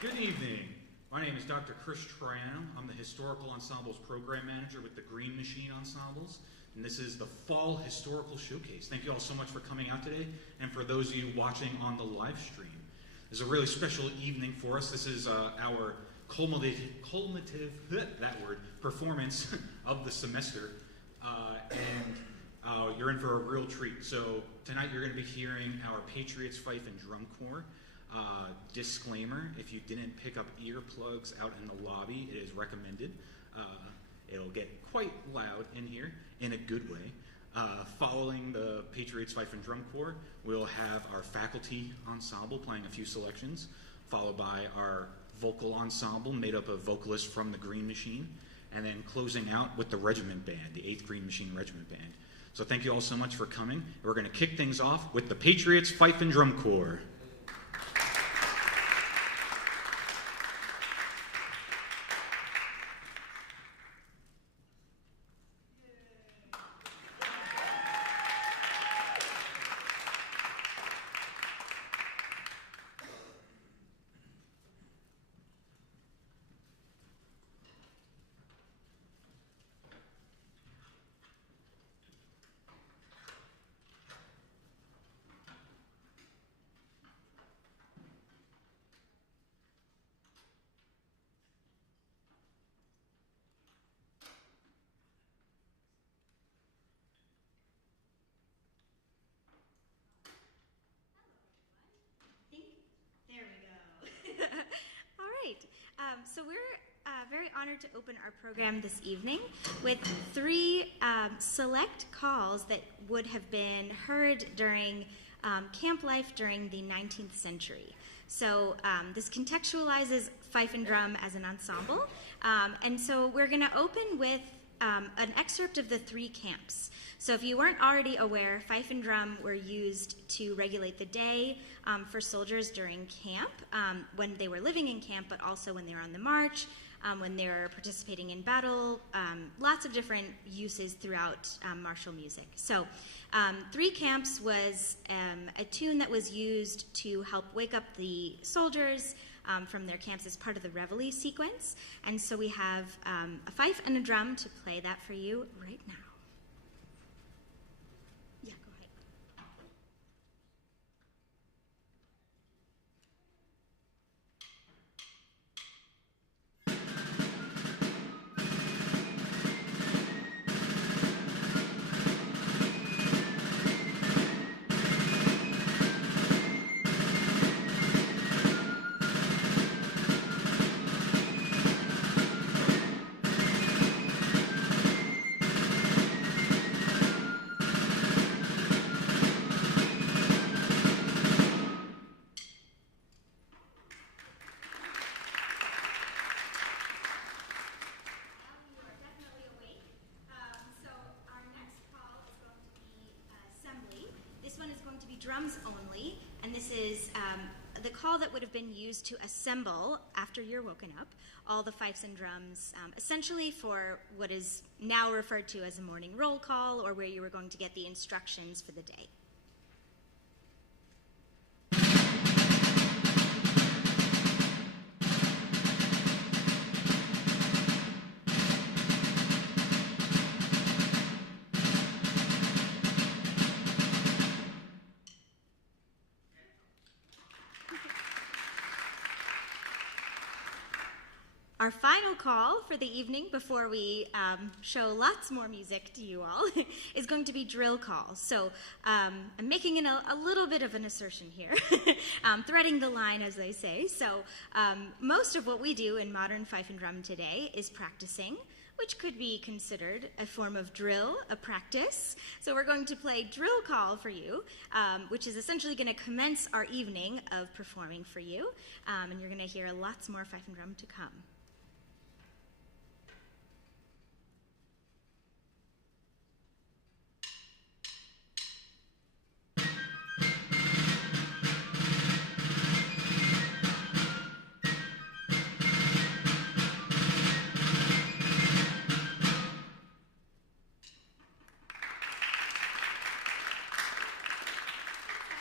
Good evening. My name is Dr. Chris Triano. I'm the Historical Ensembles Program Manager with the Green Machine Ensembles, and this is the Fall Historical Showcase. Thank you all so much for coming out today, and for those of you watching on the live stream. This is a really special evening for us. This is our culminative performance of the semester, and you're in for a real treat. So tonight you're going to be hearing our Patriots Fife and Drum Corps. Disclaimer, if you didn't pick up earplugs out in the lobby, it is recommended. It'll get quite loud in here in a good way. Following the Patriots Fife and Drum Corps, we'll have our faculty ensemble playing a few selections, followed by our vocal ensemble made up of vocalists from the Green Machine, and then closing out with the regiment band, the 8th Green Machine Regiment Band. So thank you all so much for coming. We're going to kick things off with the Patriots Fife and Drum Corps. So we're very honored to open our program this evening with 3 select calls that would have been heard during camp life during the 19th century. So this contextualizes fife and drum as an ensemble. And so we're going to open with an excerpt of the 3 camps. So if you weren't already aware, fife and drum were used to regulate the day for soldiers during camp, when they were living in camp, but also when they were on the march, when they were participating in battle, lots of different uses throughout martial music. So 3 camps was a tune that was used to help wake up the soldiers from their camps as part of the reveille sequence. And so we have a fife and a drum to play that for you right now. Yeah, go ahead. Drums only, and this is the call that would have been used to assemble, after you're woken up, all the fifes and drums, essentially for what is now referred to as a morning roll call, or where you were going to get the instructions for the day. Our final call for the evening, before we show lots more music to you all, is going to be drill call. So I'm making a little bit of an assertion here, threading the line, as they say. So most of what we do in modern fife and drum today is practicing, which could be considered a form of drill, a practice. So we're going to play drill call for you, which is essentially going to commence our evening of performing for you. And you're going to hear lots more fife and drum to come.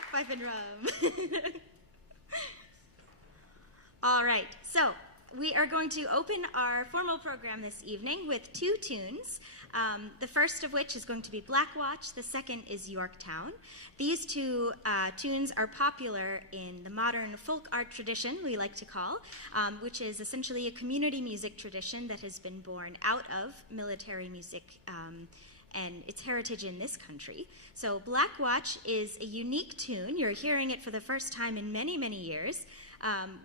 Fife and drum. All right, so we are going to open our formal program this evening with 2 tunes. The first of which is going to be Black Watch. The second is Yorktown. These 2 tunes are popular in the modern folk art tradition, we like to call, which is essentially a community music tradition that has been born out of military music and its heritage in this country. So Black Watch is a unique tune. You're hearing it for the first time in many, many years.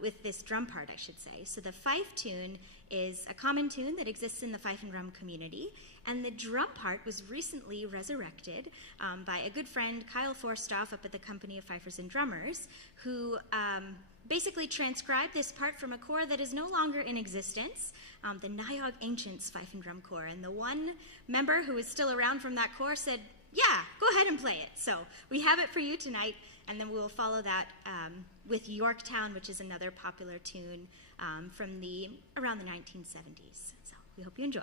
With this drum part, I should say. So the fife tune is a common tune that exists in the fife and drum community, and the drum part was recently resurrected by a good friend, Kyle Forstoff, up at the Company of Fifers and Drummers, who basically transcribed this part from a corps that is no longer in existence, the Niog Ancients Fife and Drum Corps. And the one member who is still around from that corps said, yeah, go ahead and play it. So we have it for you tonight, and then we'll follow that with Yorktown, which is another popular tune from around the 1970s. So we hope you enjoy.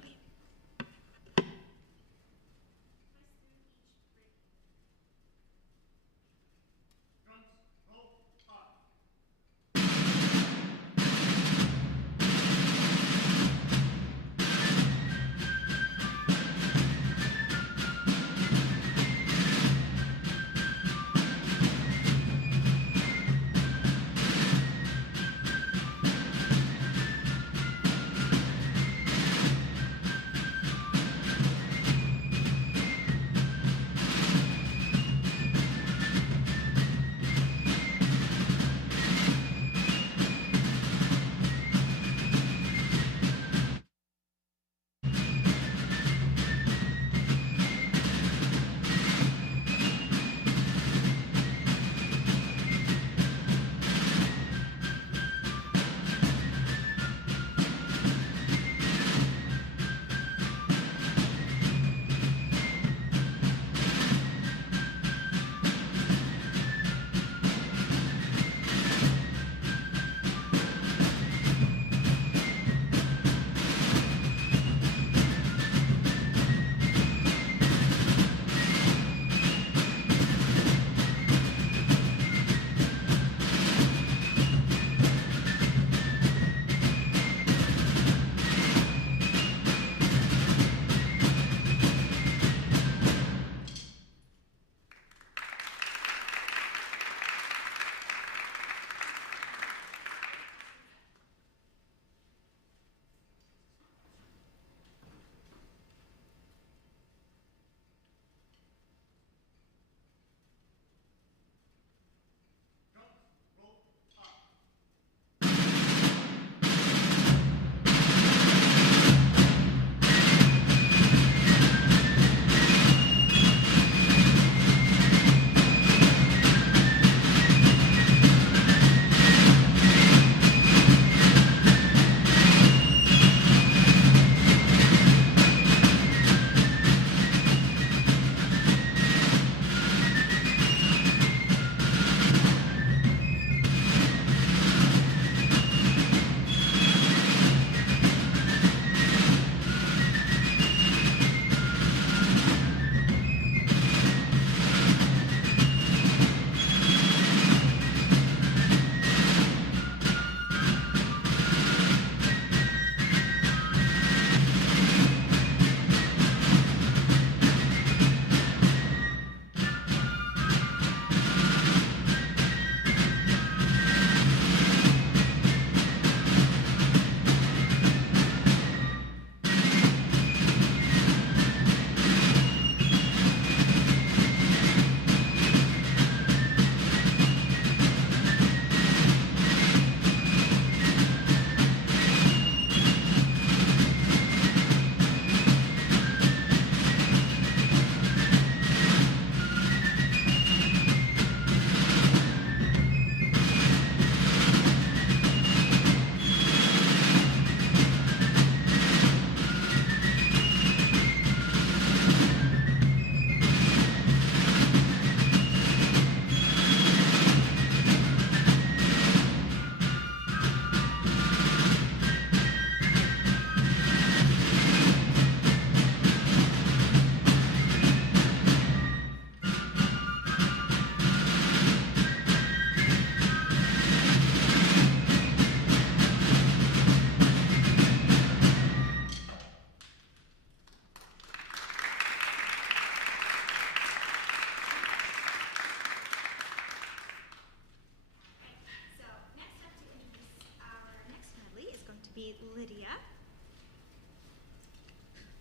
Lydia.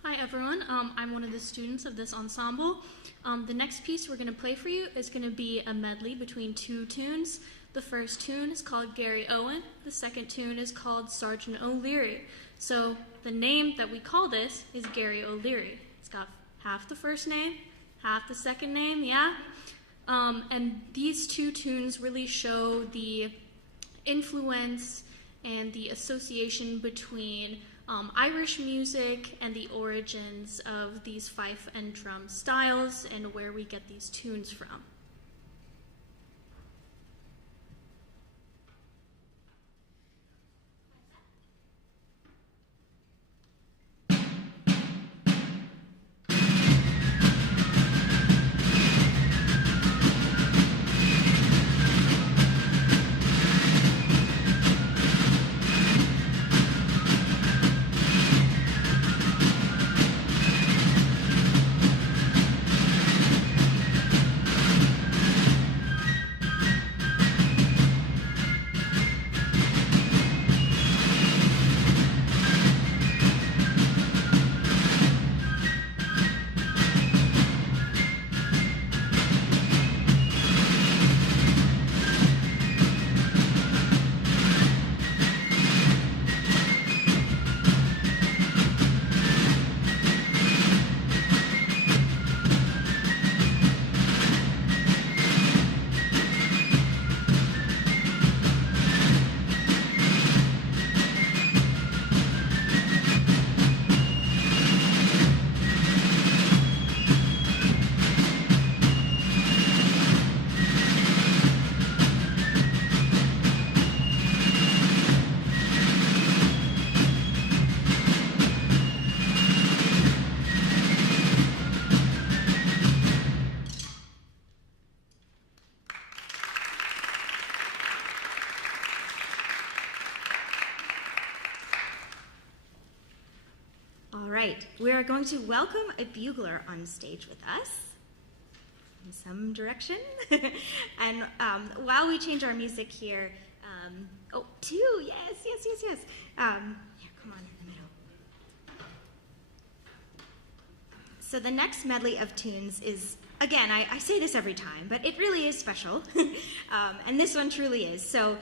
Hi everyone, I'm one of the students of this ensemble. The next piece we're going to play for you is going to be a medley between two tunes. The first tune is called Gary Owen. The second tune is called Sergeant O'Leary. So the name that we call this is Gary O'Leary. It's got half the first name, half the second name, yeah? And these two tunes really show the influence and the association between Irish music and the origins of these fife and drum styles and where we get these tunes from. We are going to welcome a bugler on stage with us in some direction. And while we change our music here, two, yes. Here, come on in the middle. So the next medley of tunes is, again, I say this every time, but it really is special. And this one truly is. So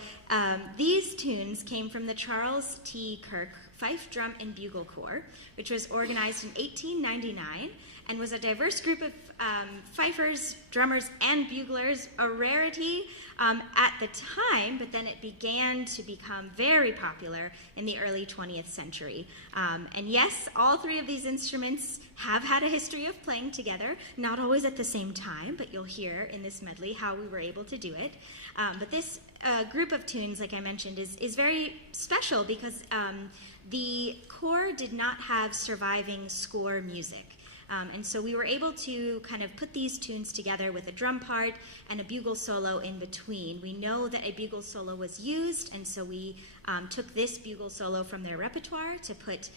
these tunes came from the Charles T. Kirk Fife, Drum, and Bugle Corps, which was organized in 1899 and was a diverse group of fifers, drummers, and buglers, a rarity at the time, but then it began to become very popular in the early 20th century. And yes, all three of these instruments have had a history of playing together, not always at the same time, but you'll hear in this medley how we were able to do it. But this group of tunes, like I mentioned, is very special because the Corps did not have surviving score music. And so we were able to kind of put these tunes together with a drum part and a bugle solo in between. We know that a bugle solo was used, and so we took this bugle solo from their repertoire to put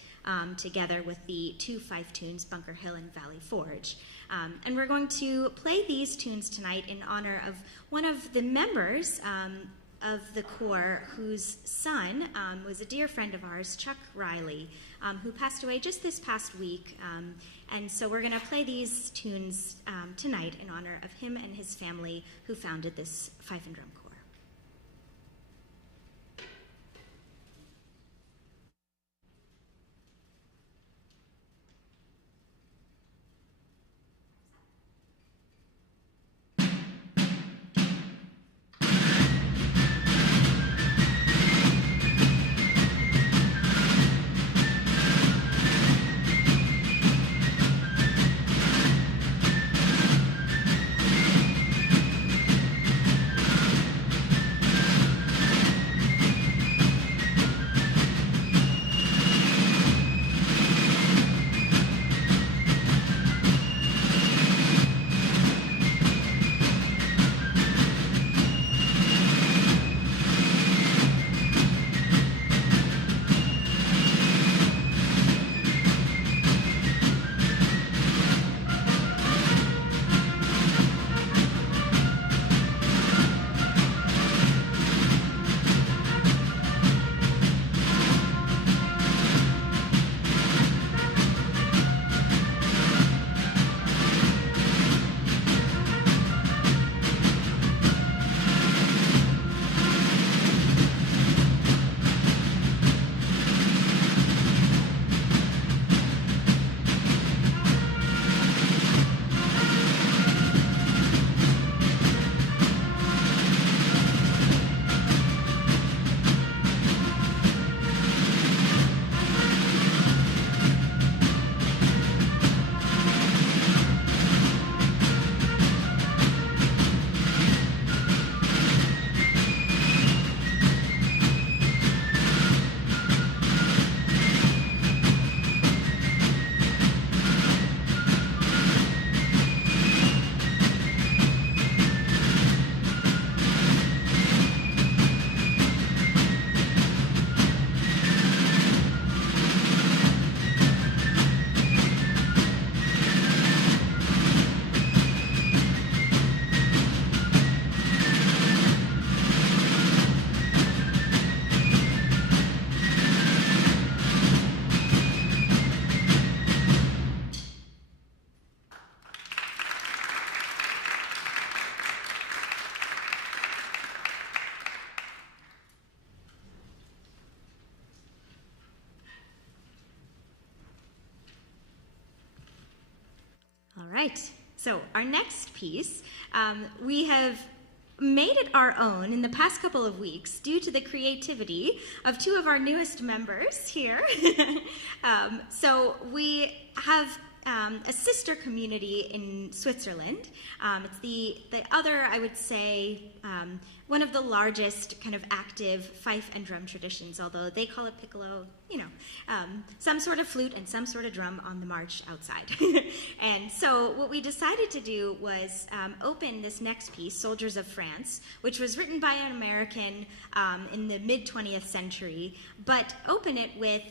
together with the two fife tunes, Bunker Hill and Valley Forge. And we're going to play these tunes tonight in honor of one of the members of the Corps whose son was a dear friend of ours, Chuck Riley, who passed away just this past week. And so we're going to play these tunes tonight in honor of him and his family who founded this fife and drum corps. right, so our next piece, we have made it our own in the past couple of weeks due to the creativity of two of our newest members here. So we have a sister community in Switzerland. It's the other, I would say, one of the largest kind of active fife and drum traditions, although they call it piccolo, some sort of flute and some sort of drum on the march outside. And so what we decided to do was open this next piece, Soldiers of France, which was written by an American in the mid-20th century, but open it with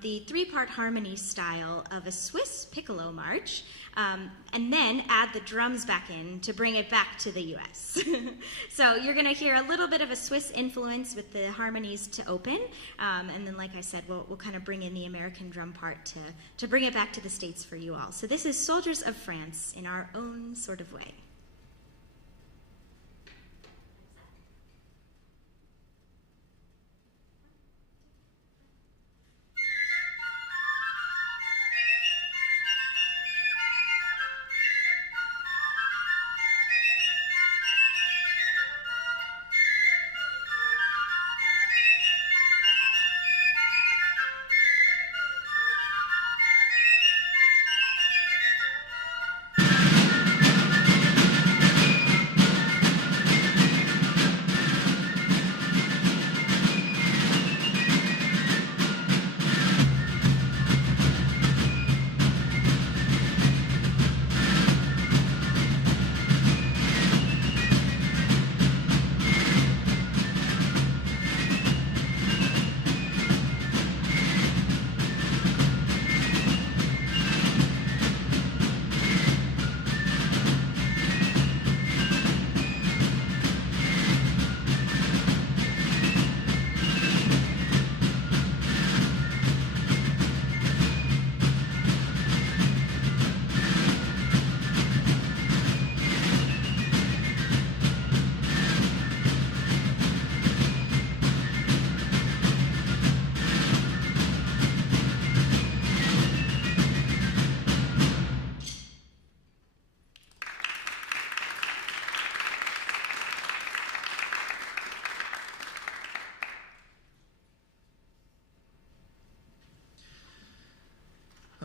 the three-part harmony style of a Swiss piccolo march, and then add the drums back in to bring it back to the US. So you're going to hear a little bit of a Swiss influence with the harmonies to open, and then, like I said, we'll kind of bring in the American drum part to bring it back to the States for you all. So this is Soldiers of France in our own sort of way.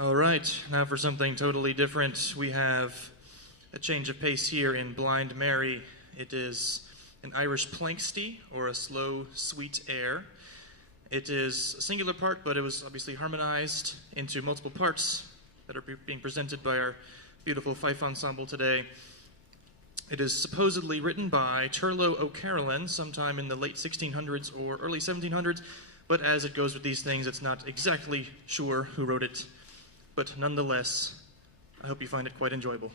All right, now for something totally different. We have a change of pace here in Blind Mary. It is an Irish planksty, or a slow, sweet air. It is a singular part, but it was obviously harmonized into multiple parts that are being presented by our beautiful fife ensemble today. It is supposedly written by Turlough O'Carolan sometime in the late 1600s or early 1700s, but as it goes with these things, it's not exactly sure who wrote it. But nonetheless, I hope you find it quite enjoyable.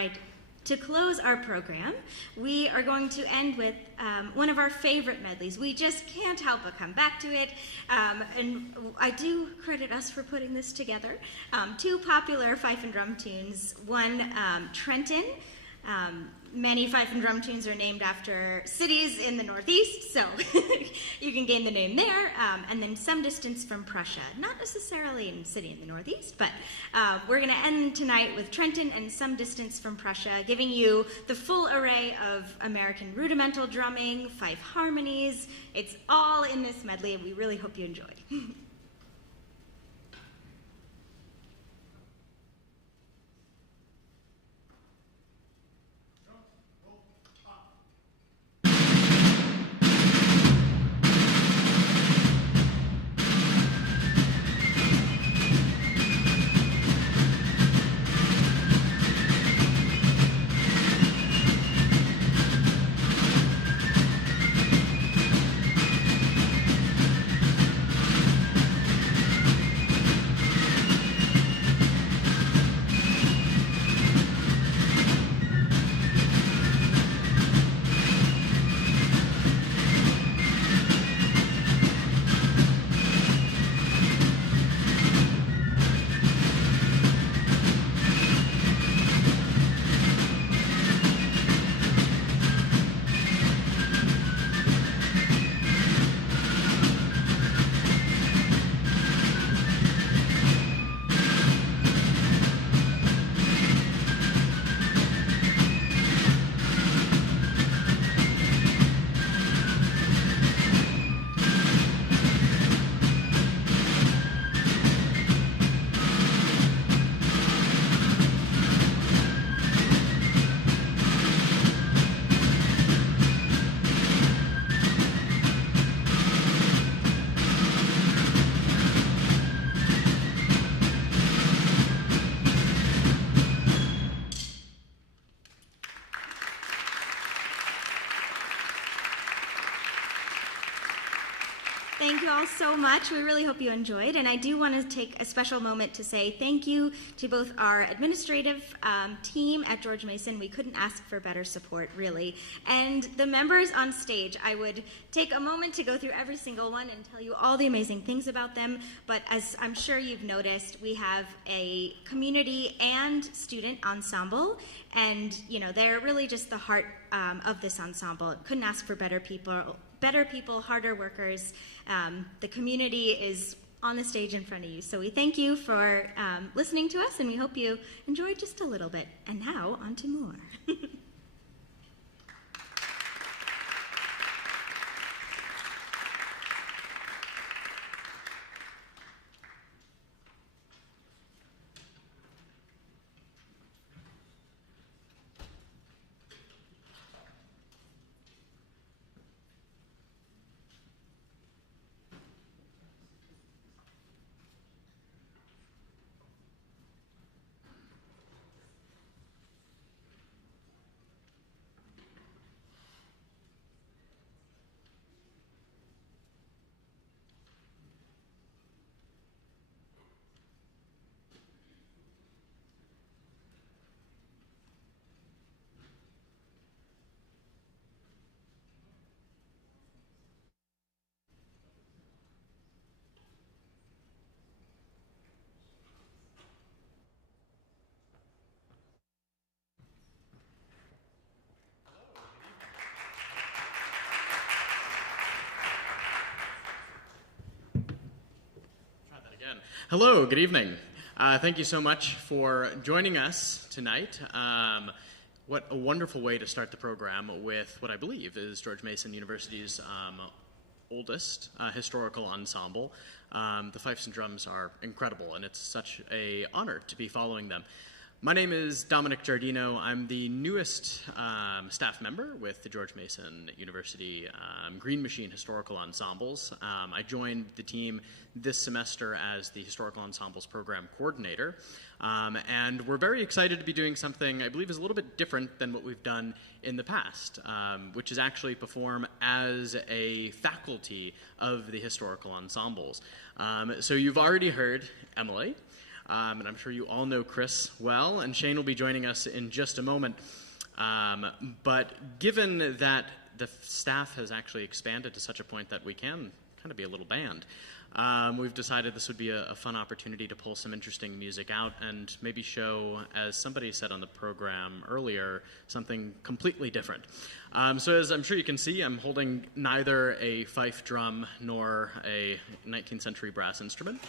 right. To close our program, we are going to end with one of our favorite medleys. We just can't help but come back to it, and I do credit us for putting this together. Two popular fife and drum tunes, one Trenton. Many fife and drum tunes are named after cities in the Northeast, so you can gain the name there. And then Some Distance from Prussia, not necessarily in a city in the Northeast, but we're going to end tonight with Trenton and Some Distance from Prussia, giving you the full array of American rudimental drumming, fife harmonies. It's all in this medley, and we really hope you enjoy. Thank you all so much. We really hope you enjoyed. And I do want to take a special moment to say thank you to both our administrative team at George Mason. We couldn't ask for better support, really. And the members on stage, I would take a moment to go through every single one and tell you all the amazing things about them. But as I'm sure you've noticed, we have a community and student ensemble. And, you know, they're really just the heart of this ensemble. Couldn't ask for better people, harder workers. The community is on the stage in front of you. So we thank you for listening to us, and we hope you enjoyed just a little bit. And now, on to more. Hello, good evening. Thank you so much for joining us tonight. What a wonderful way to start the program with what I believe is George Mason University's oldest historical ensemble. The fifes and drums are incredible, and it's such an honor to be following them. My name is Dominic Giardino. I'm the newest staff member with the George Mason University Green Machine Historical Ensembles. I joined the team this semester as the Historical Ensembles Program Coordinator, and we're very excited to be doing something I believe is a little bit different than what we've done in the past, which is actually perform as a faculty of the Historical Ensembles. So you've already heard Emily. and I'm sure you all know Chris well, and Shane will be joining us in just a moment. But given that the staff has actually expanded to such a point that we can kind of be a little band, we've decided this would be a fun opportunity to pull some interesting music out and maybe show, as somebody said on the program earlier, something completely different. So as I'm sure you can see, I'm holding neither a fife drum nor a 19th century brass instrument.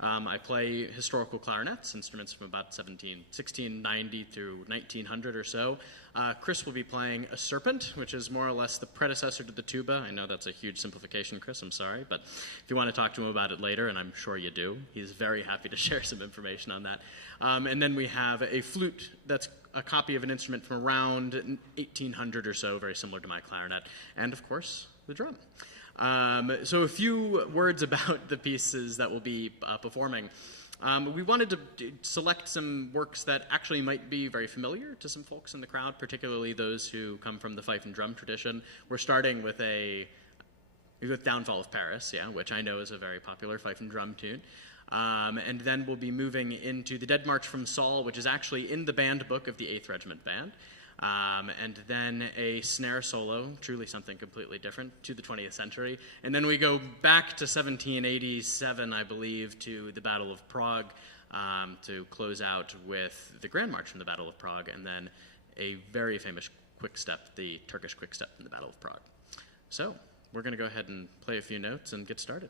I play historical clarinets, instruments from about 1690 through 1900 or so. Chris will be playing a serpent, which is more or less the predecessor to the tuba. I know that's a huge simplification, Chris, I'm sorry, but if you want to talk to him about it later, and I'm sure you do, he's very happy to share some information on that. And then we have a flute that's a copy of an instrument from around 1800 or so, very similar to my clarinet, and of course, the drum. So a few words about the pieces that we'll be performing. We wanted to select some works that actually might be very familiar to some folks in the crowd, particularly those who come from the fife and drum tradition. We're starting with Downfall of Paris, yeah, which I know is a very popular fife and drum tune. And then we'll be moving into the Dead March from Saul, which is actually in the band book of the 8th Regiment Band. And then a snare solo, truly something completely different, to the 20th century. And then we go back to 1787, I believe, to the Battle of Prague, to close out with the Grand March from the Battle of Prague, and then a very famous quick-step, the Turkish quick-step from the Battle of Prague. So we're going to go ahead and play a few notes and get started.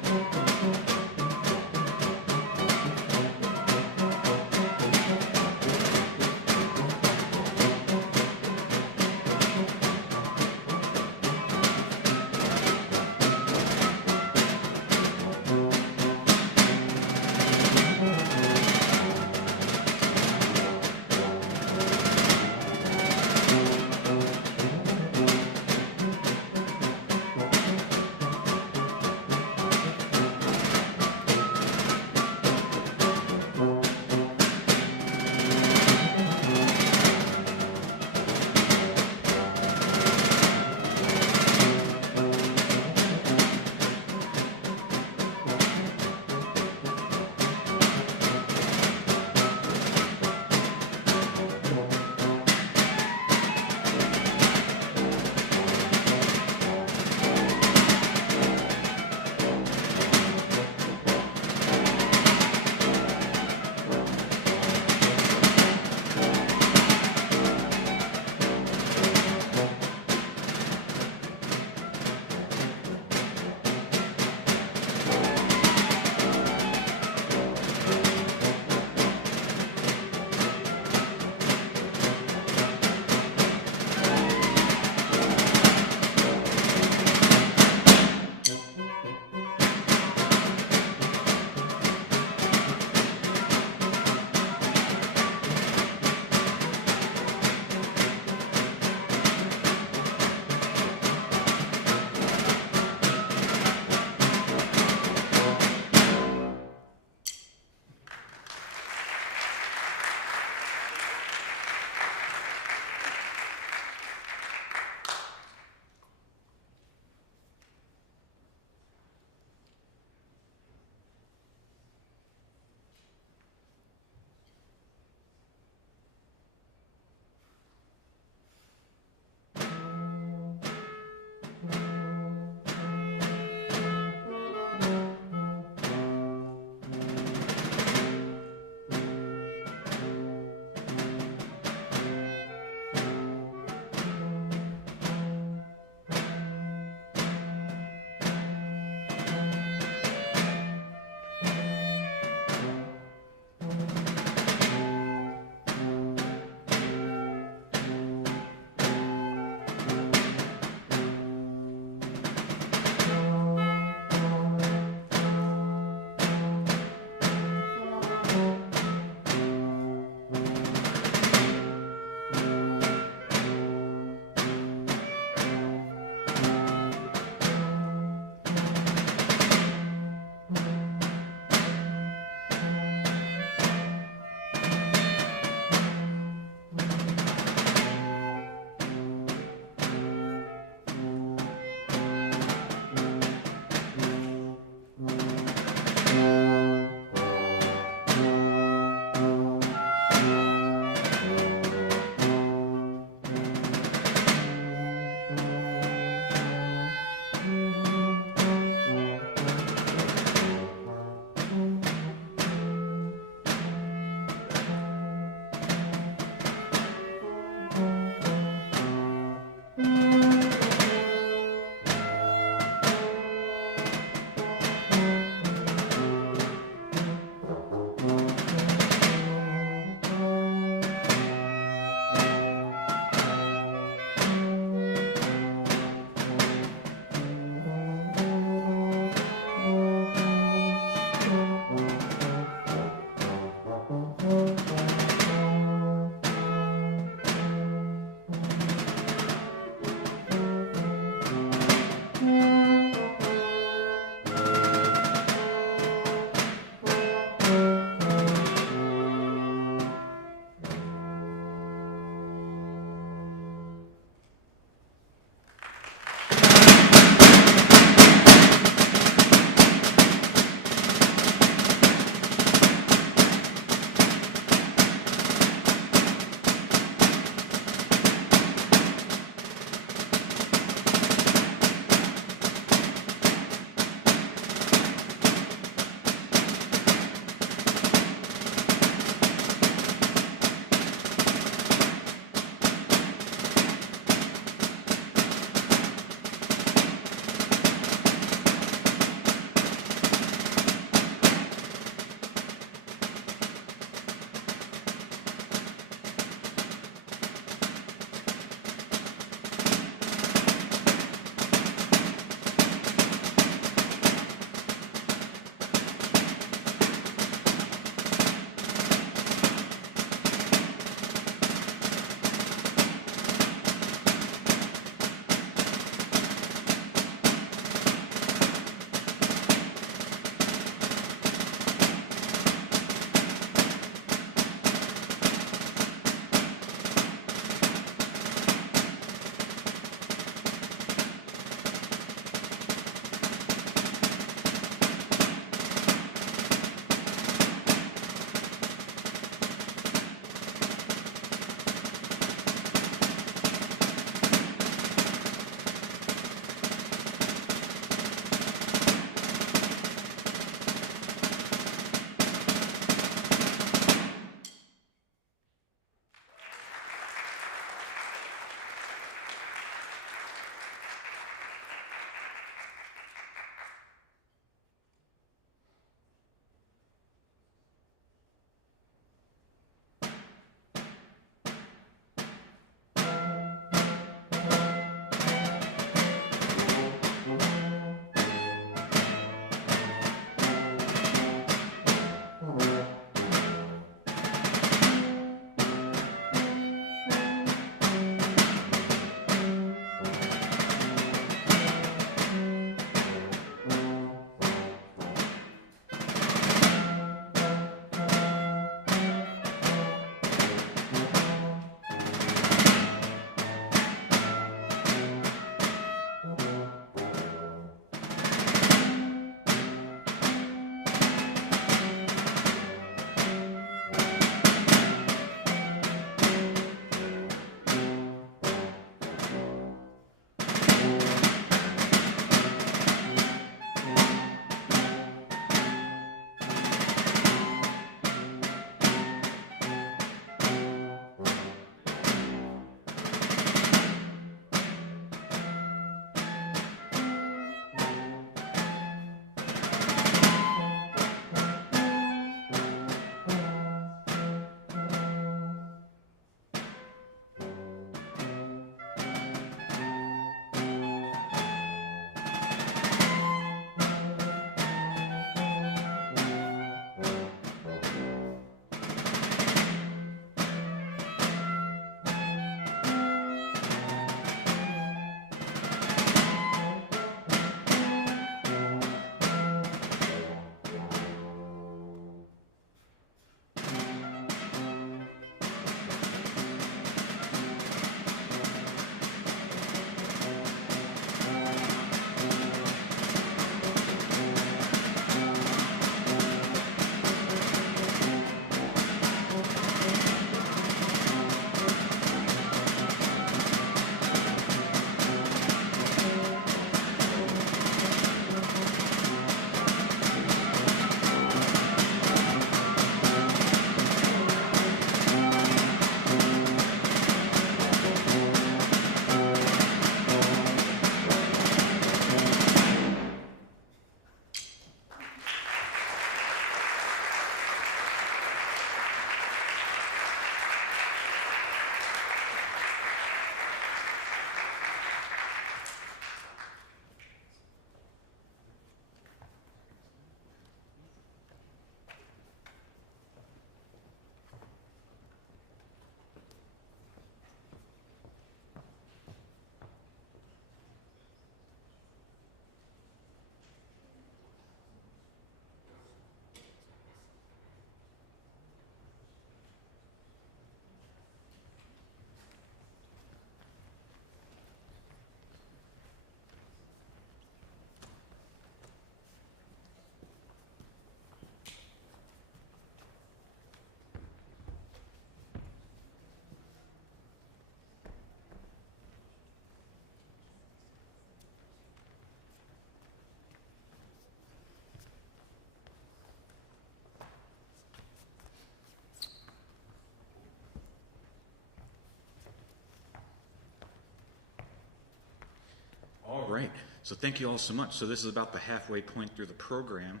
right. So thank you all so much. So this is about the halfway point through the program.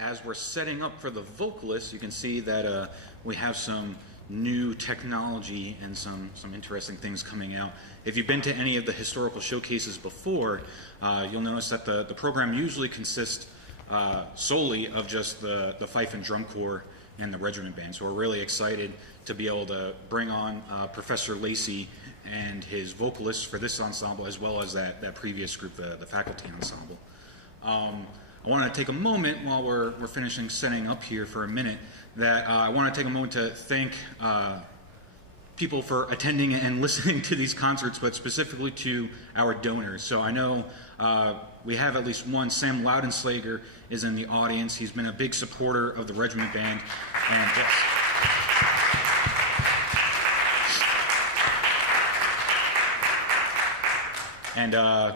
As we're setting up for the vocalists, you can see that we have some new technology and some interesting things coming out. If you've been to any of the historical showcases before, you'll notice that the program usually consists solely of just the fife and drum corps and the regiment band. So we're really excited to be able to bring on Professor Lacey and his vocalists for this ensemble, as well as that previous group, the faculty ensemble. I want to take a moment while we're finishing setting up here for a minute, that I want to take a moment to thank people for attending and listening to these concerts, but specifically to our donors. So I know we have at least one. Sam Loudenslager is in the audience. He's been a big supporter of the regiment band. And yes. And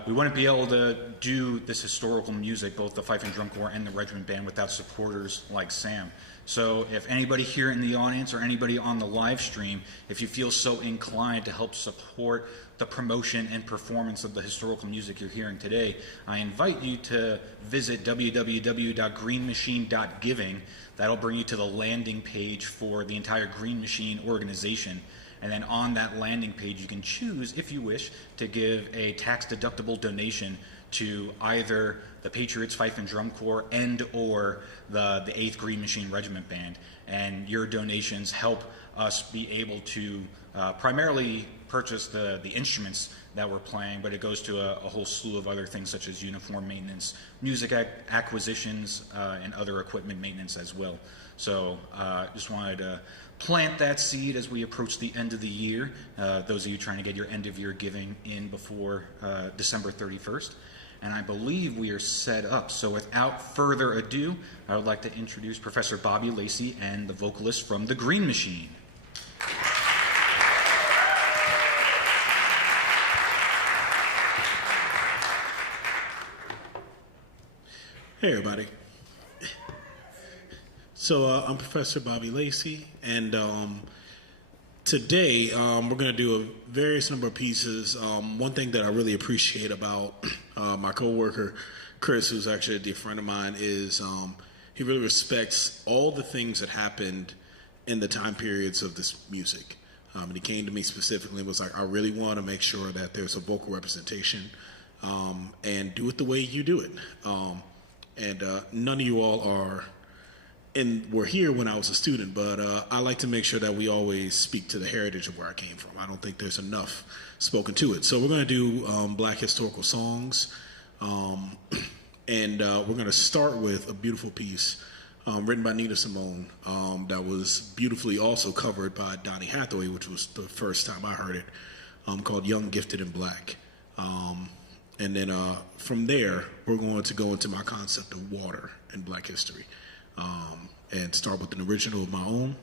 we wouldn't be able to do this historical music, both the fife and drum corps and the regiment band, without supporters like Sam. So if anybody here in the audience or anybody on the live stream, if you feel so inclined to help support the promotion and performance of the historical music you're hearing today, I invite you to visit www.greenmachine.giving. That'll bring you to the landing page for the entire Green Machine organization. And then on that landing page, you can choose, if you wish, to give a tax-deductible donation to either the Patriots Fife and Drum Corps and or the 8th Green Machine Regiment Band. And your donations help us be able to primarily purchase the instruments that we're playing, but it goes to a whole slew of other things such as uniform maintenance, music acquisitions, and other equipment maintenance as well. So just wanted to plant that seed as we approach the end of the year. Those of you trying to get your end of year giving in before December 31st. And I believe we are set up. So without further ado, I would like to introduce Professor Bobby Lacey and the vocalist from the Green Machine. Hey everybody. So I'm Professor Bobby Lacey, and today we're going to do a various number of pieces. One thing that I really appreciate about my coworker Chris, who's actually a dear friend of mine, is he really respects all the things that happened in the time periods of this music. And he came to me specifically and was like, I really want to make sure that there's a vocal representation and do it the way you do it. And none of you all were here when I was a student, but I like to make sure that we always speak to the heritage of where I came from. I don't think there's enough spoken to it. So we're going to do Black historical songs, and we're going to start with a beautiful piece written by Nina Simone that was beautifully also covered by Donny Hathaway, which was the first time I heard it, called Young, Gifted, and Black. And then from there, we're going to go into my concept of water in Black history. And start with an original of my own,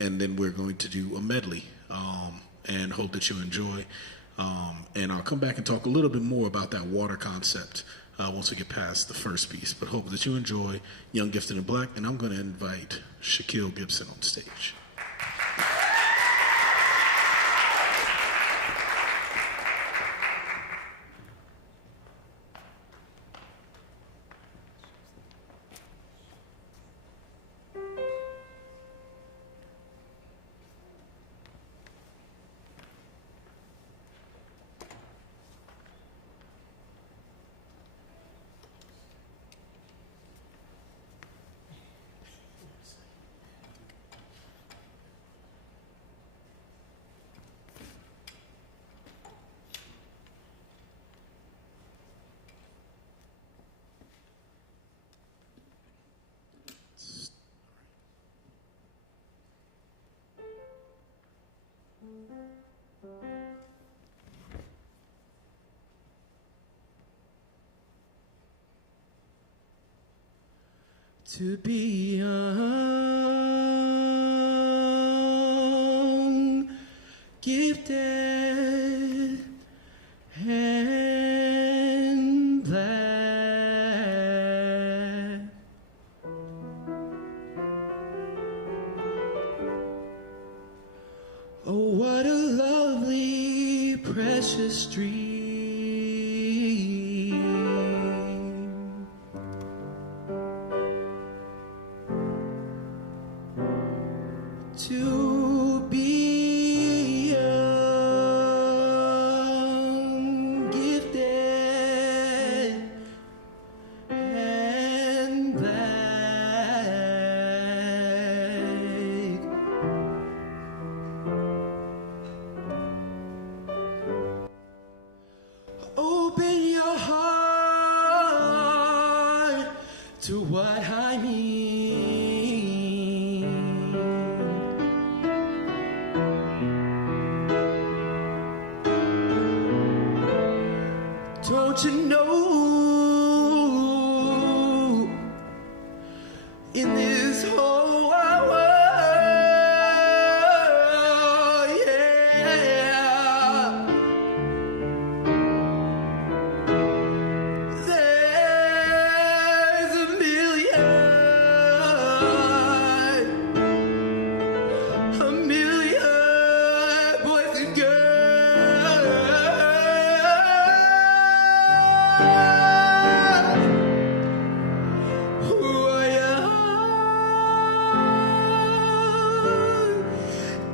and then we're going to do a medley, and hope that you enjoy. And I'll come back and talk a little bit more about that water concept once we get past the first piece. But hope that you enjoy Young, Gifted, and Black, and I'm going to invite Shaquille Gibson on stage. To be young, gifted, and black. Oh, what a lovely, precious dream. to be gifted and black. Open your heart to what I mean. Don't you know, in this whole wide world, yeah, there's a million boys and girls who are young,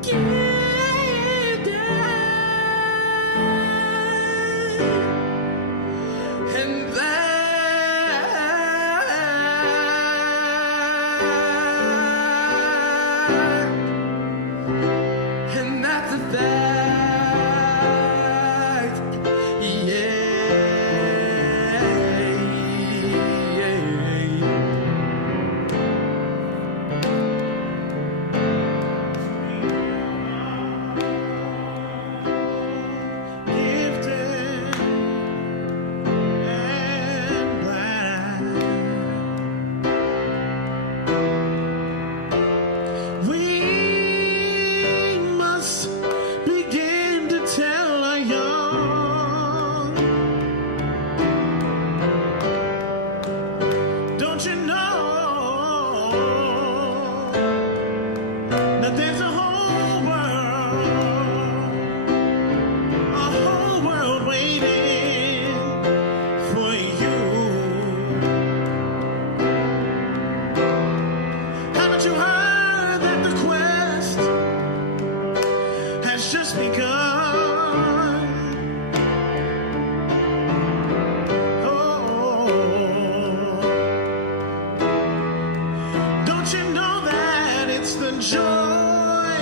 gifted, and that's a fact. Gifted and blind. We must begin to tell our young. Don't you know that there's a whole world waiting for you? Haven't you heard that the quest has just begun? Oh, don't you know that it's the joy,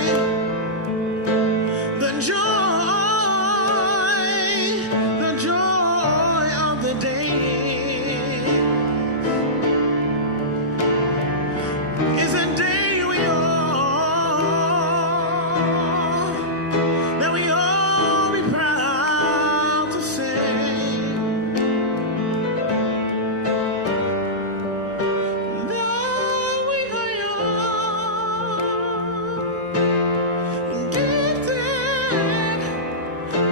the joy, the joy of the day is a day that we all be proud to say that we are young, gifted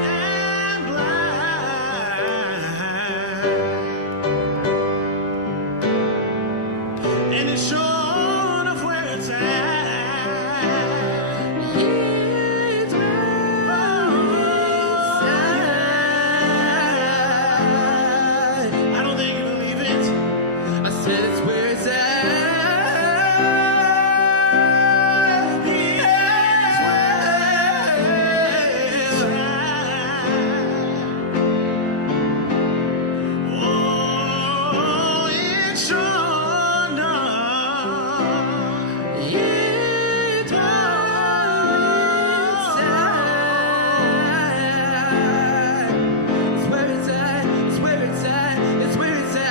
and blind, and it's short of where it's at. It's inside. I don't think you believe it. I said it's where it's at. It's where it's at. Oh, it's sure enough. It's where it's at. It's where it's at. It's where it's at.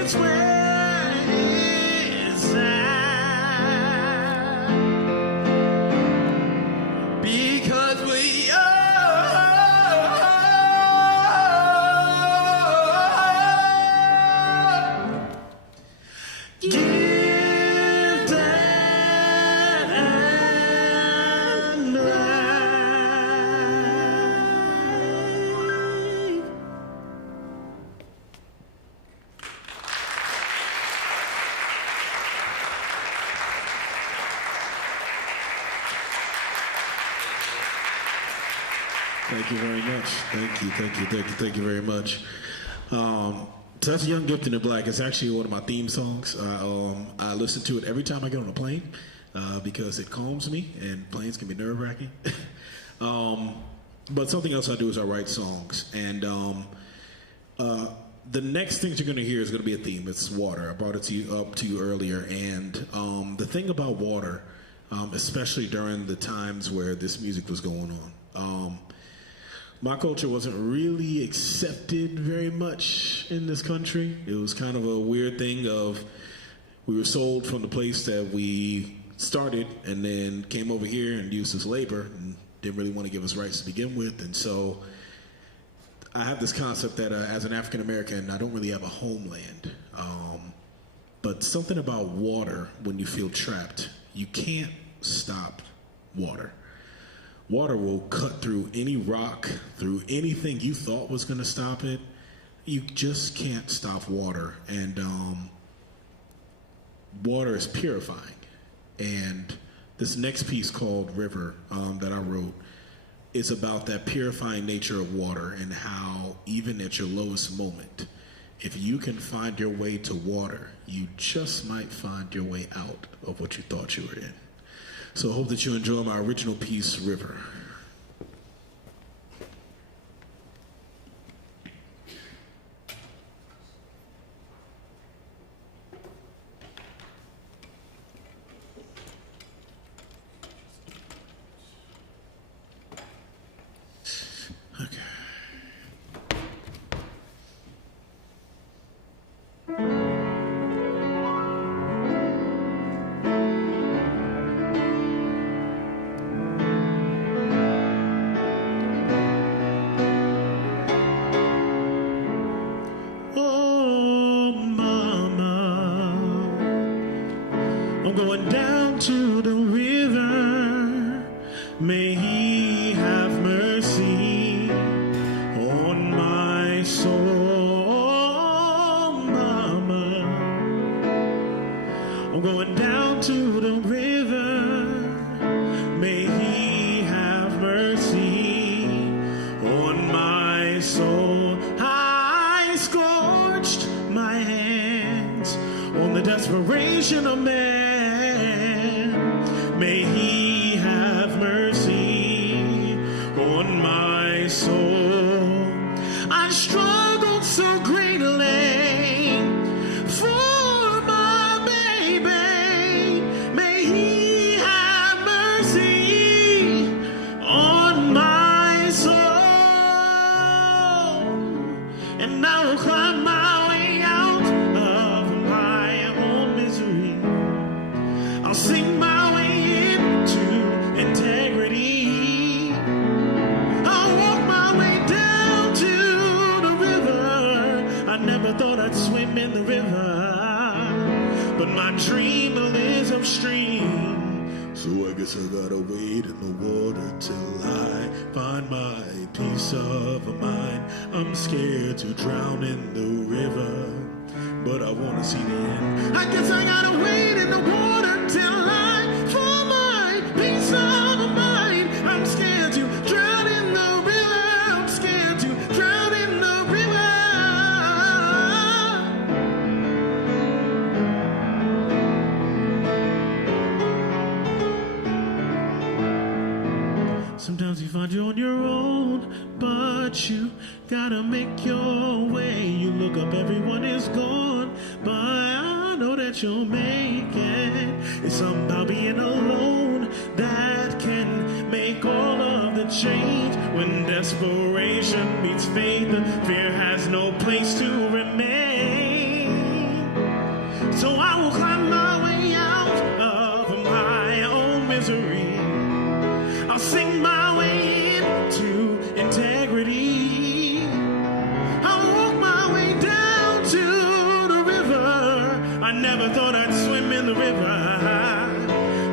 It's where it's at. Because we are gifted and blind. Thank you very much. Thank you very much. So that's Young, Gifted, and Black. It's actually one of my theme songs. I listen to it every time I get on a plane because it calms me, and planes can be nerve-wracking. But something else I do is I write songs. And the next thing you're going to hear is going to be a theme. It's water. I brought it up to you earlier. And the thing about water, especially during the times where this music was going on, my culture wasn't really accepted very much in this country. It was kind of a weird thing of we were sold from the place that we started and then came over here and used as labor and didn't really want to give us rights to begin with. And so I have this concept that as an African American, I don't really have a homeland. But something about water, when you feel trapped, you can't stop water. Water will cut through any rock, through anything you thought was going to stop it. You just can't stop water. And water is purifying. And this next piece called River that I wrote is about that purifying nature of water and how even at your lowest moment, if you can find your way to water, you just might find your way out of what you thought you were in. So I hope that you enjoy my original piece, River. Going down to the river, may he have mercy on my soul, mama. I'm going down to the river, may he have mercy on my soul. I scorched my hands on the desperation of man. May he have mercy on my soul. I struggled so greatly for my baby. May he have mercy on my soul. And I will climb my way out of my own misery. I'll sing my thought I'd swim in the river, but my dream lives upstream. So I guess I gotta wade in the water till I find my peace of mind. I'm scared to drown in the river, but I wanna see the end. I guess I gotta wade in the water till I find my peace of mind. I'm scared to drown in the river. I'm scared to drown in the river. Sometimes you find you're on your own, but you gotta make your way. You look up, everyone is gone, but I know that you'll make it. It's something about being alone that can make all of the change. When desperation meets faith, fear has no place to remain. So I will climb my way out of my own misery. I'll sing my way into integrity. I'll walk my way down to the river. I never thought I'd swim in the river,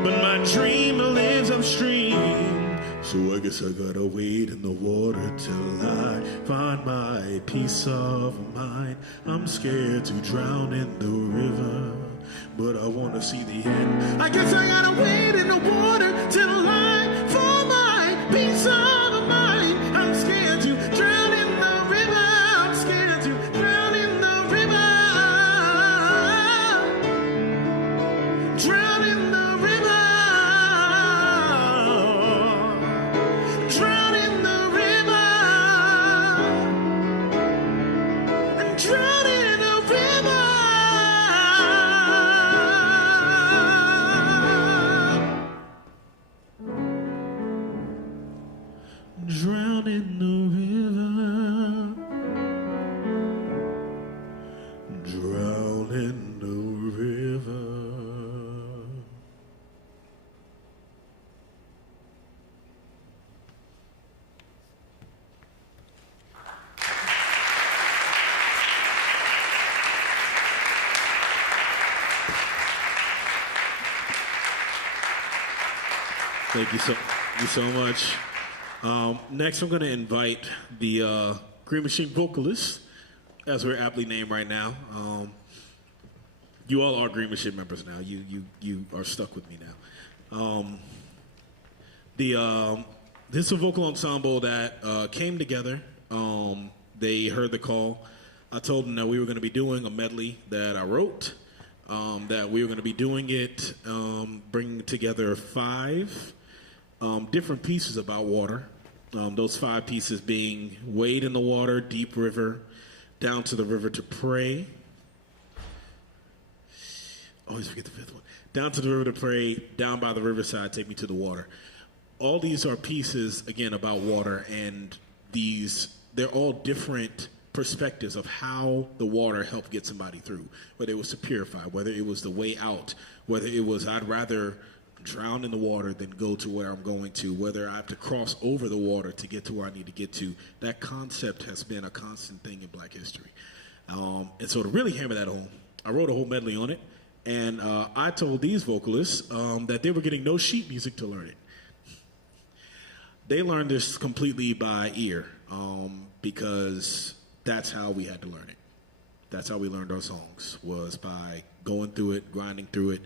but my dream lives upstream. So I guess I gotta wade in the water till I find my peace of mind. I'm scared to drown in the river, but I wanna see the end. I guess I gotta wade in the water till I find my peace of mind. I'm scared to drown in the river. I'm scared to drown in the river. drown in the river. Drown in the river. Drown in the river. Thank you so much. Next, I'm going to invite the Green Machine vocalist, as we're aptly named right now. You all are Green Machine members now. You are stuck with me now. This is a vocal ensemble that came together. They heard the call. I told them that we were going to be doing a medley that I wrote, that we were going to be doing it, bringing together 5 different pieces about water. Those 5 pieces being Wade in the Water, Deep River, Down to the River to Pray. Always forget the 5th one. Down to the River to Pray, Down by the Riverside, Take Me to the Water. All these are pieces, again, about water, and they're all different perspectives of how the water helped get somebody through, whether it was to purify, whether it was the way out, whether it was I'd rather drown in the water than go to where I'm going to, whether I have to cross over the water to get to where I need to get to. That concept has been a constant thing in Black history. And so to really hammer that home, I wrote a whole medley on it, and I told these vocalists that they were getting no sheet music to learn it. They learned this completely by ear because that's how we had to learn it. That's how we learned our songs, was by going through it, grinding through it,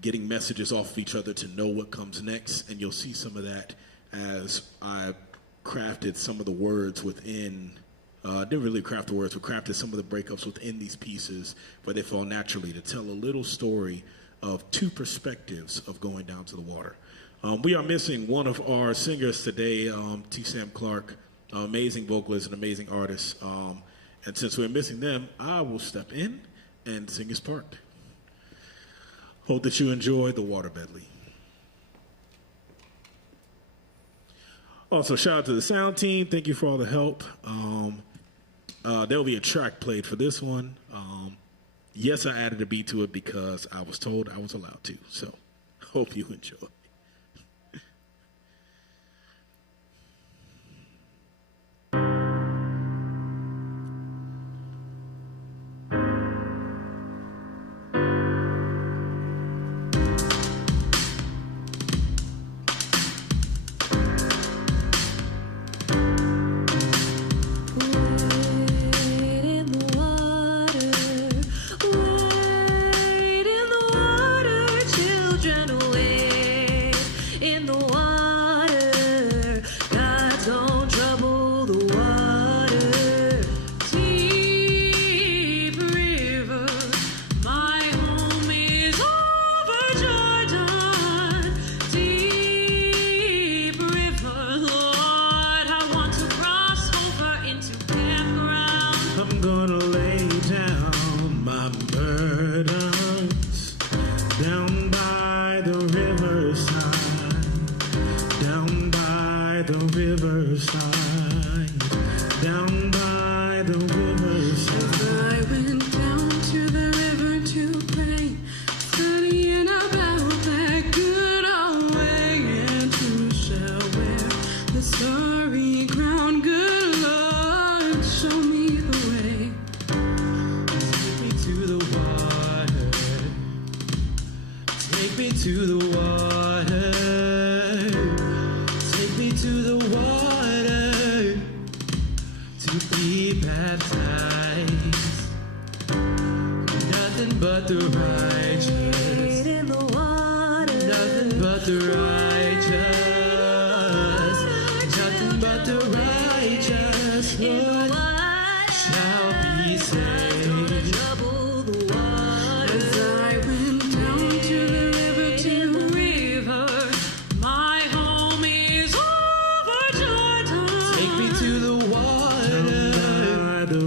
getting messages off of each other to know what comes next. And you'll see some of that as I crafted some of the words within, didn't really craft the words, but crafted some of the breakups within these pieces where they fall naturally to tell a little story of 2 perspectives of going down to the water. We are missing one of our singers today, T. Sam Clark, amazing vocalist and amazing artist. And since we're missing them, I will step in and sing his part. Hope that you enjoy the water medley. Also, shout out to the sound team. Thank you for all the help. There will be a track played for this one. Yes, I added a beat to it because I was told I was allowed to. So, hope you enjoy.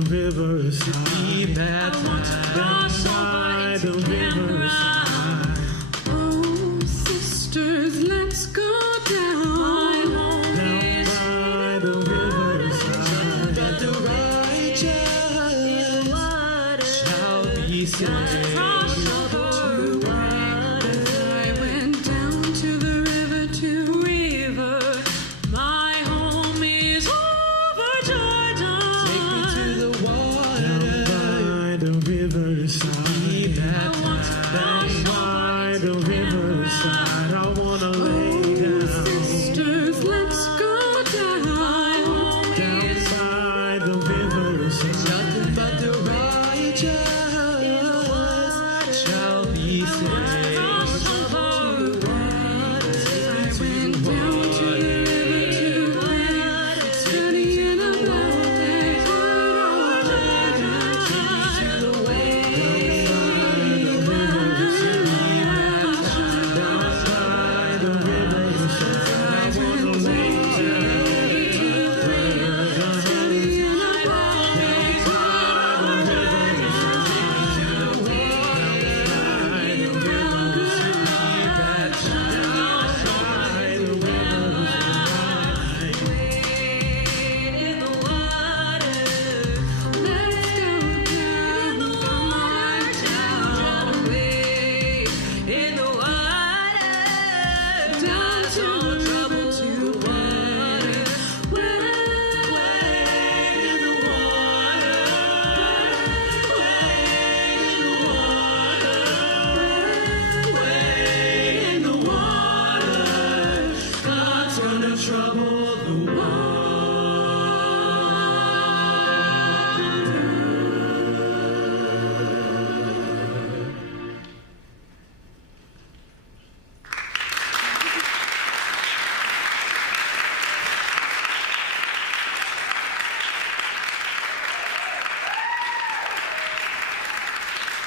Riverside. be baptized by the riverside. Oh, sisters, let's go down. Down by the riverside, that the righteous shall be saved.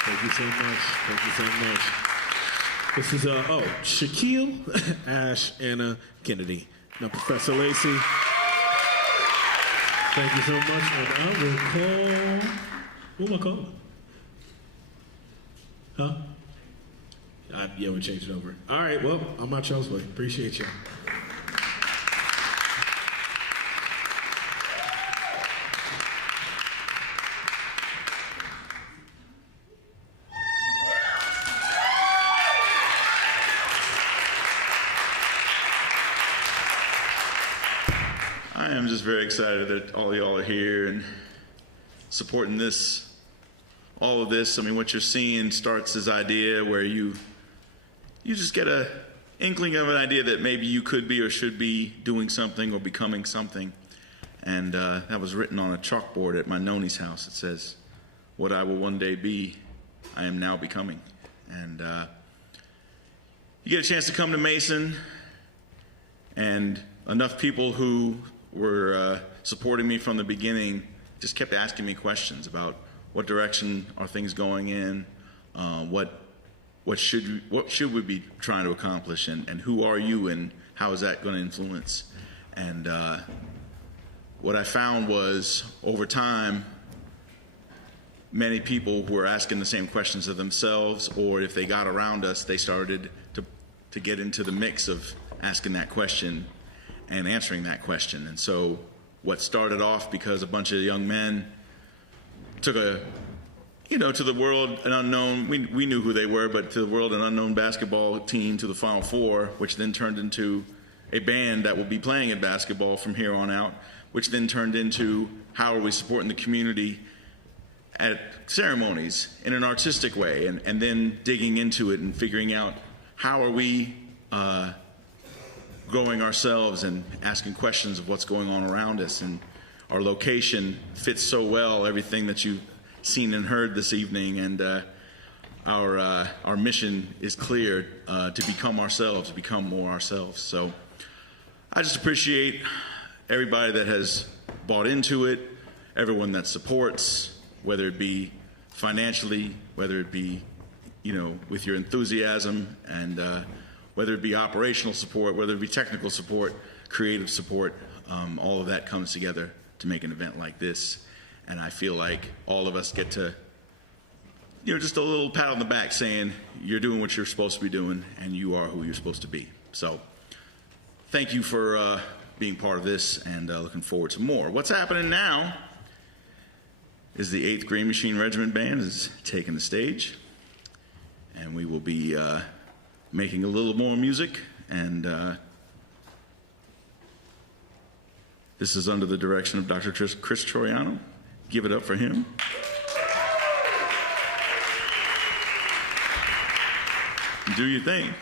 Thank you so much. Thank you so much. This is, Shaquille, Ash, Anna, Kennedy. Now, Professor Lacey. Thank you so much. And I will call, who am I calling? Huh? Yeah, we'll change it over. All right, well, I'm out y'all's way. Appreciate y'all. I am just very excited that all y'all are here and supporting this, all of this. I mean, what you're seeing starts this idea where you just get a inkling of an idea that maybe you could be or should be doing something or becoming something. And that was written on a chalkboard at my noni's house. It says, "What I will one day be, I am now becoming." And you get a chance to come to Mason, and enough people who were supporting me from the beginning just kept asking me questions about what direction are things going in, what should we be trying to accomplish, and who are you, and how is that going to influence? And what I found was, over time, many people who were asking the same questions of themselves, or if they got around us, they started to get into the mix of asking that question and answering that question. And so what started off because a bunch of young men took to the world an unknown, we knew who they were, but to the world an unknown basketball team to the Final Four, which then turned into a band that will be playing at basketball from here on out, which then turned into how are we supporting the community at ceremonies in an artistic way, and then digging into it and figuring out how are we growing ourselves and asking questions of what's going on around us. And our location fits so well, everything that you've seen and heard this evening, and our mission is clear, to become ourselves, become more ourselves. So I just appreciate everybody that has bought into it, everyone that supports, whether it be financially, whether it be with your enthusiasm, and whether it be operational support, whether it be technical support, creative support, all of that comes together to make an event like this. And I feel like all of us get to just a little pat on the back saying you're doing what you're supposed to be doing and you are who you're supposed to be. So thank you for being part of this, and looking forward to more. What's happening now is the 8th Green Machine Regiment Band is taking the stage, and we will be making a little more music, and this is under the direction of Dr. Chris Troiano. Give it up for him. Do your thing.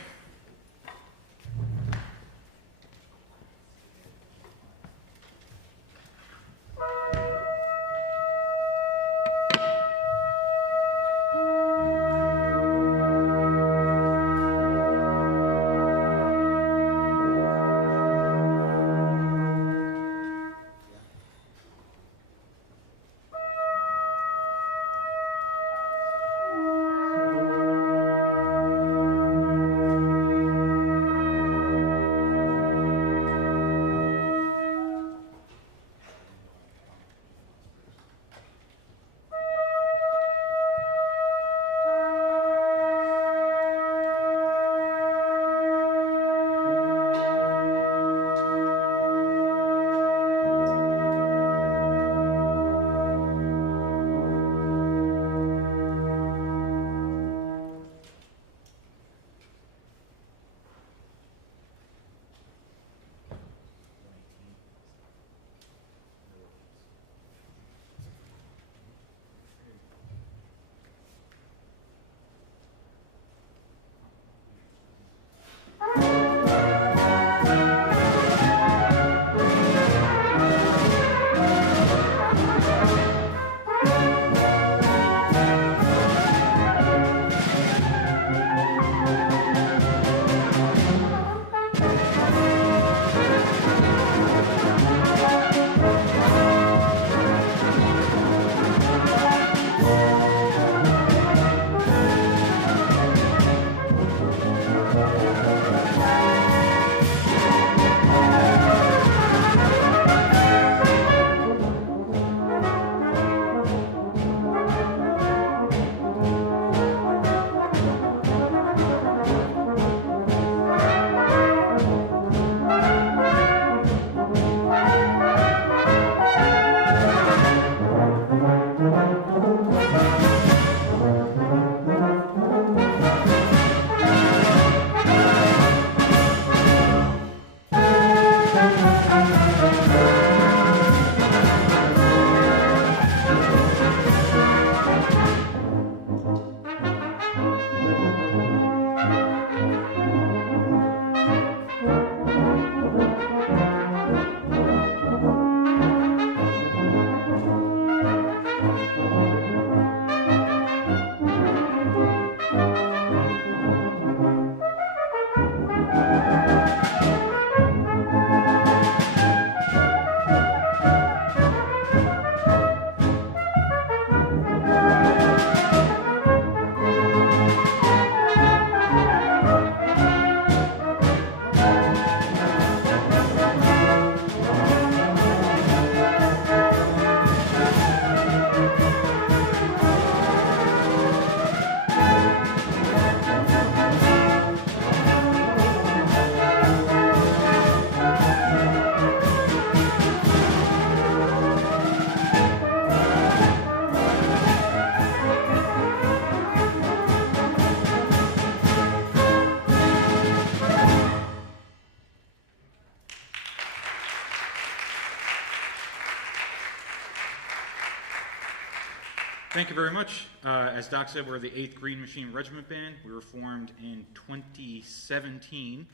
Thank you very much. As Doc said, we're the 8th Green Machine Regiment Band. We were formed in 2017,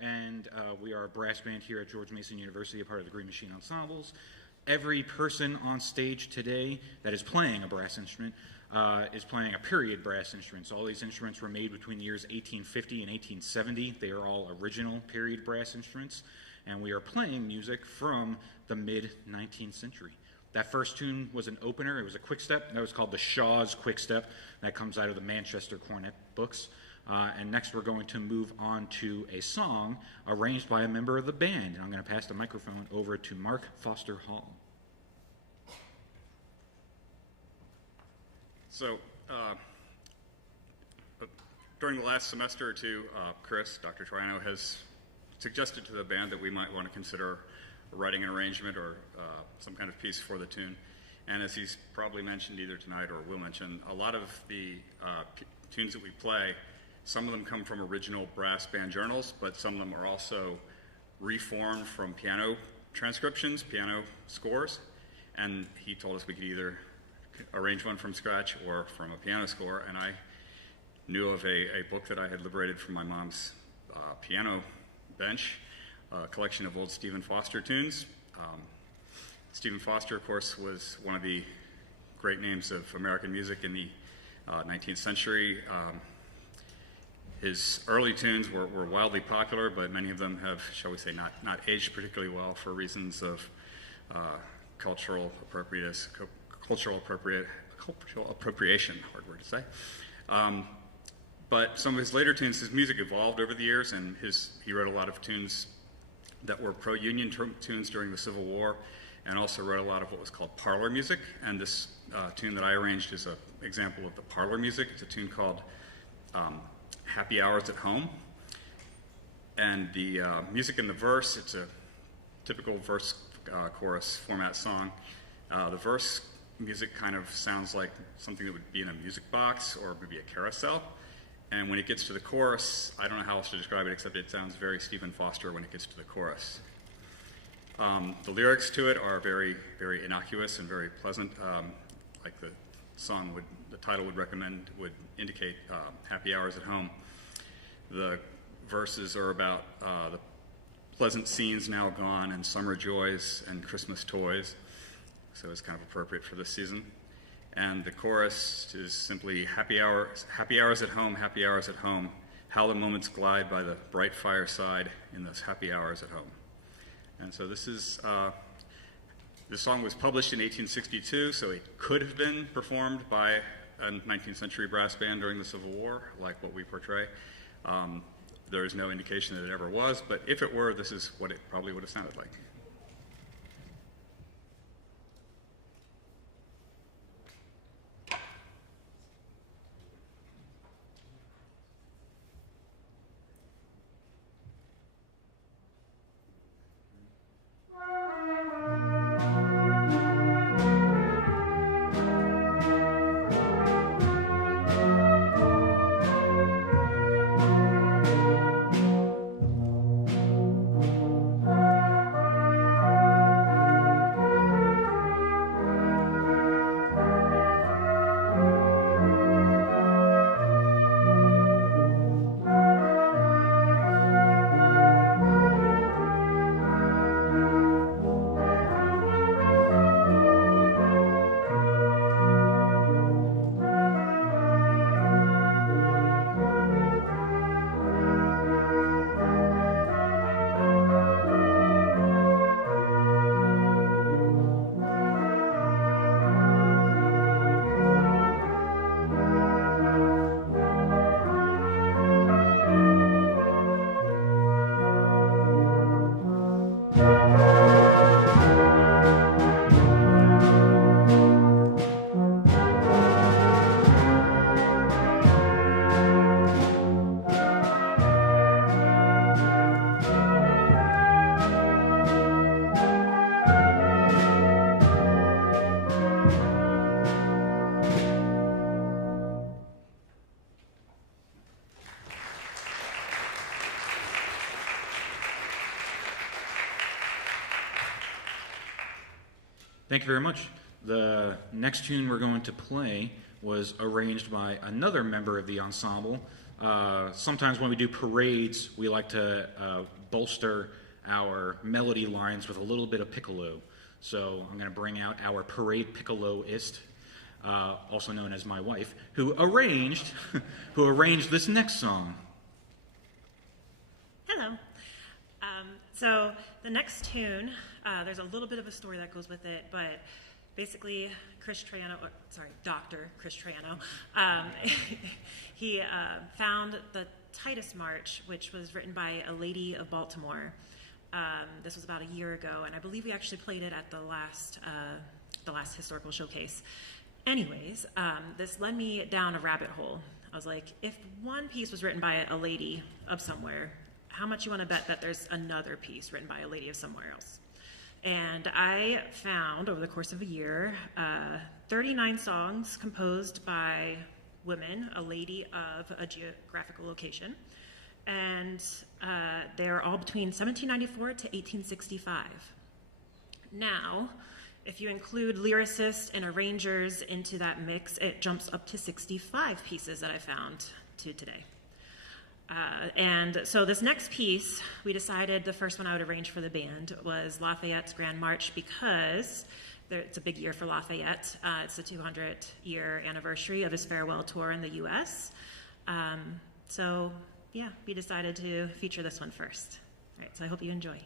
and we are a brass band here at George Mason University, a part of the Green Machine Ensembles. Every person on stage today that is playing a brass instrument is playing a period brass instrument. So all these instruments were made between the years 1850 and 1870. They are all original period brass instruments, and we are playing music from the mid-19th century. That first tune was an opener. It was a quick step. That was called the Shaw's Quick Step. That comes out of the Manchester Cornet books. And next we're going to move on to a song arranged by a member of the band. And I'm going to pass the microphone over to Mark Foster Hall. So During the last semester or two, Dr. Triano, has suggested to the band that we might want to consider writing an arrangement or some kind of piece for the tune. And as he's probably mentioned either tonight or will mention, a lot of the tunes that we play, some of them come from original brass band journals, but some of them are also reformed from piano transcriptions, piano scores. And he told us we could either arrange one from scratch or from a piano score. And I knew of a book that I had liberated from my mom's piano bench, a collection of old Stephen Foster tunes. Stephen Foster, of course, was one of the great names of American music in the 19th century. His early tunes were wildly popular, but many of them have, shall we say, not aged particularly well for reasons of cultural appropriation, hard word to say. But some of his later tunes, his music evolved over the years, and he wrote a lot of tunes that were pro-union tunes during the Civil War, and also wrote a lot of what was called parlor music. And this tune that I arranged is an example of the parlor music. It's a tune called Happy Hours at Home. And the music in the verse, it's a typical verse chorus format song. The verse music kind of sounds like something that would be in a music box or maybe a carousel. And when it gets to the chorus, I don't know how else to describe it except it sounds very Stephen Foster when it gets to the chorus. The lyrics to it are very, very innocuous and very pleasant, like the title would indicate happy hours at home. The verses are about the pleasant scenes now gone and summer joys and Christmas toys, so it's kind of appropriate for this season. And the chorus is simply happy hours at home, happy hours at home, how the moments glide by the bright fireside in those happy hours at home. And so this song was published in 1862, so it could have been performed by a 19th century brass band during the Civil War, like what we portray. There is no indication that it ever was, but if it were, this is what it probably would have sounded like. Thank you very much. The next tune we're going to play was arranged by another member of the ensemble. Sometimes when we do parades, we like to bolster our melody lines with a little bit of piccolo. So I'm going to bring out our parade piccoloist, also known as my wife, who arranged this next song. Hello. So the next tune, there's a little bit of a story that goes with it, but basically Dr. Chris Triano, he found the Titus March, which was written by a lady of Baltimore. This was about a year ago, and I believe we actually played it at the last historical showcase. Anyways, this led me down a rabbit hole. I was like, if one piece was written by a lady of somewhere, how much you want to bet that there's another piece written by a lady of somewhere else? And I found over the course of a year 39 songs composed by women, a lady of a geographical location. And they're all between 1794 to 1865. Now, if you include lyricists and arrangers into that mix, it jumps up to 65 pieces that I found to today. And so this next piece, we decided the first one I would arrange for the band was Lafayette's Grand March, because it's a big year for Lafayette. It's the 200-year anniversary of his farewell tour in the U.S. So yeah, we decided to feature this one first. All right, so I hope you enjoy.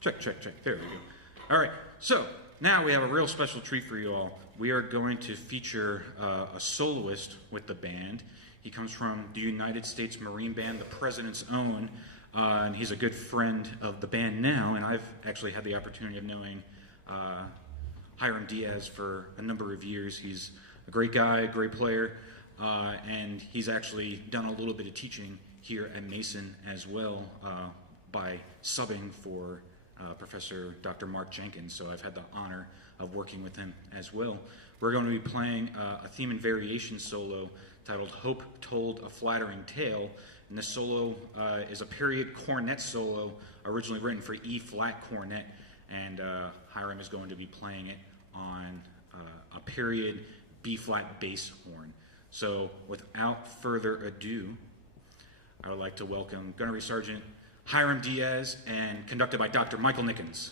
Check, check, check. There we go. All right. So now we have a real special treat for you all. We are going to feature a soloist with the band. He comes from the United States Marine Band, the President's Own, and he's a good friend of the band now. And I've actually had the opportunity of knowing Hiram Diaz for a number of years. He's a great guy, a great player, and he's actually done a little bit of teaching here at Mason as well by subbing for Professor Dr. Mark Jenkins, so I've had the honor of working with him as well. We're going to be playing a theme and variation solo titled Hope Told a Flattering Tale, and this solo is a period cornet solo originally written for E-flat cornet, and Hiram is going to be playing it on a period B-flat bass horn. So without further ado, I would like to welcome Gunnery Sergeant Hiram Diaz, and conducted by Dr. Michael Nickens.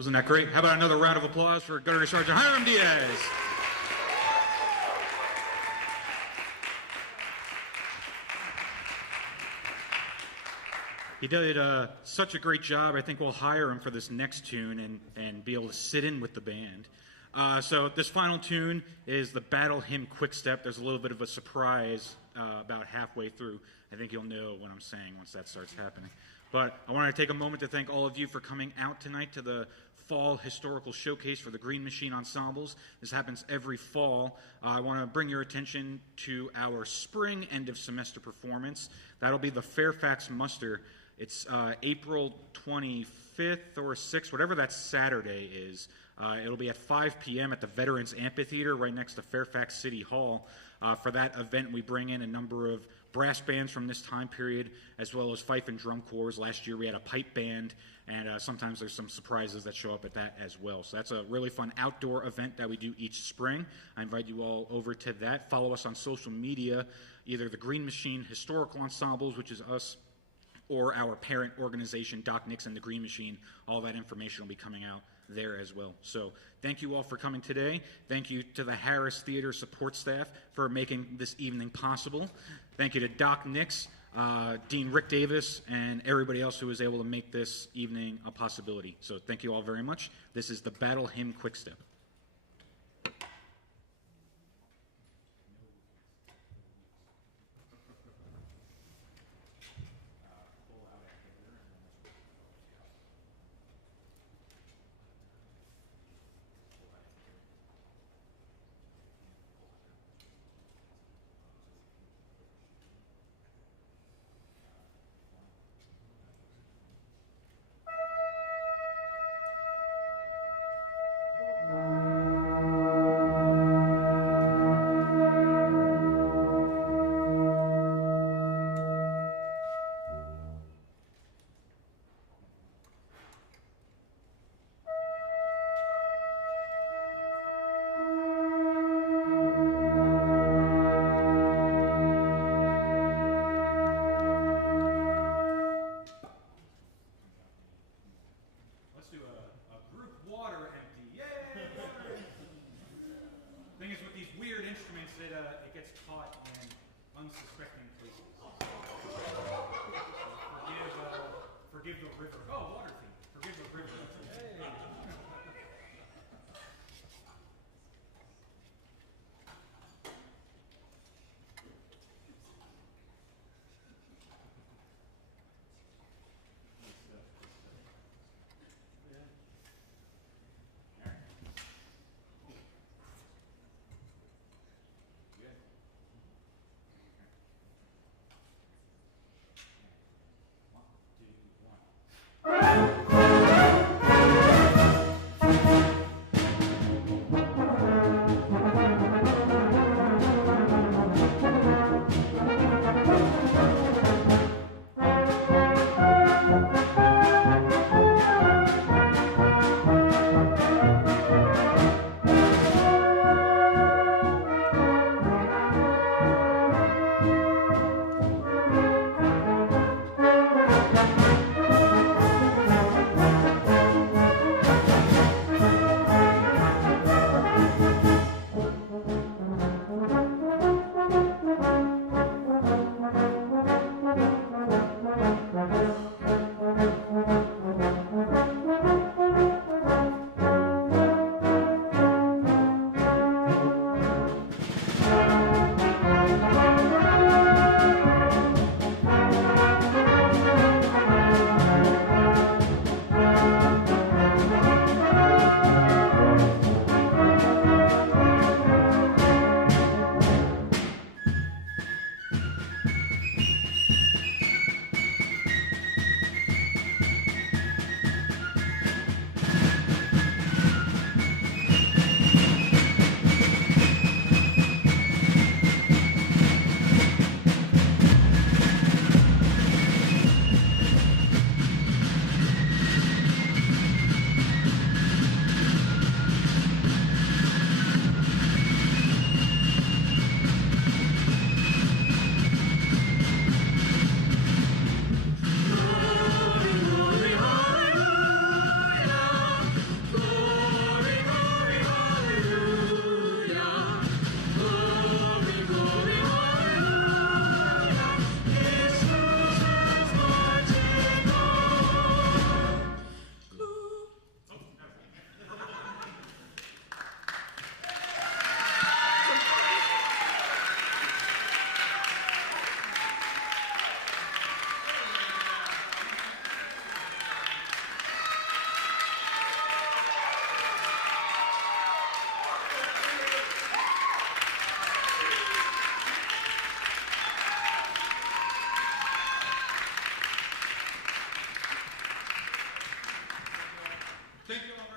Wasn't that great? How about another round of applause for Gunnery Sergeant Hiram Diaz? He did such a great job. I think we'll hire him for this next tune and be able to sit in with the band. So this final tune is the Battle Hymn Quick Step. There's a little bit of a surprise about halfway through. I think you'll know what I'm saying once that starts happening. But I want to take a moment to thank all of you for coming out tonight to the Fall Historical Showcase for the Green Machine Ensembles. This happens every fall. I want to bring your attention to our spring end-of-semester performance. That'll be the Fairfax Muster. It's April 25th or 6th, whatever that Saturday is. It'll be at 5 p.m. at the Veterans Amphitheater right next to Fairfax City Hall. For that event, we bring in a number of brass bands from this time period, as well as fife and drum corps. Last year, we had a pipe band, and sometimes there's some surprises that show up at that as well. So that's a really fun outdoor event that we do each spring. I invite you all over to that. Follow us on social media, either the Green Machine Historical Ensembles, which is us, or our parent organization, Doc Nix and the Green Machine. All that information will be coming out there as well. So thank you all for coming today. Thank you to the Harris Theater support staff for making this evening possible. Thank you to Doc Nix, Dean Rick Davis, and everybody else who was able to make this evening a possibility. So thank you all very much. This is the Battle Hymn Quick Step. Unsuspecting places. Forgive the river. Oh, water theme. Forgive the river. One, two, one. Thank you all.